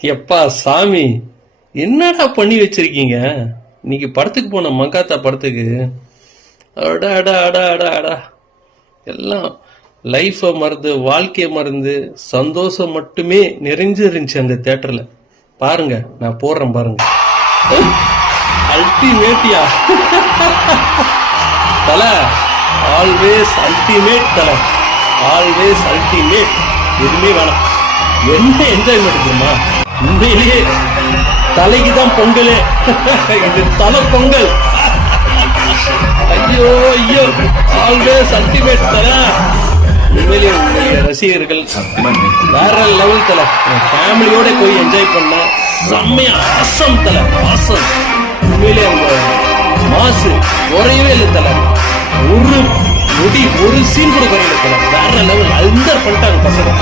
எப்பா சாமி, என்னடா பண்ணி வச்சிருக்கீங்க இன்னைக்கு படத்துக்கு போன மங்காத்தா படத்துக்கு? அடா அடா அடா அடா அடா, எல்லாம் லைஃபை மறந்து வாழ்க்கையை மறந்து சந்தோஷம் மட்டுமே நிறைஞ்சு இருந்துச்சு அந்த தியேட்டர்ல. பாருங்க, நான் போடுறேன் பாருங்க. அல்டிமேட்டியா தல, ஆல்வேஸ் அல்டிமேட் தல, ஆல்வேஸ் அல்டிமேட். எதுவுமே வேணாம். என்ன என்ஜாய்மெண்ட் தெரியுமா? உண்மையிலேயே தலைக்கு தான் பொங்கலே. இது தலை பொங்கல். ஐயோ ஐயோ, ஆல்வேஸ் அல்டிமேட் தல. உண்மையிலேயே உங்களுடைய ரசிகர்கள் வேற லெவல் தல. ஃபேமிலியோட போய் என்ஜாய் பண்ண செம்மையா ஆசம் தல, ஆசம். உண்மையிலே அவங்க மாசு குறையவே இல்லை தல. ஒரு நொடி ஒரு சீன் கூட குறையல தல. வேற லெவல் அல்டர் பண்ணிட்டாங்க பசங்க.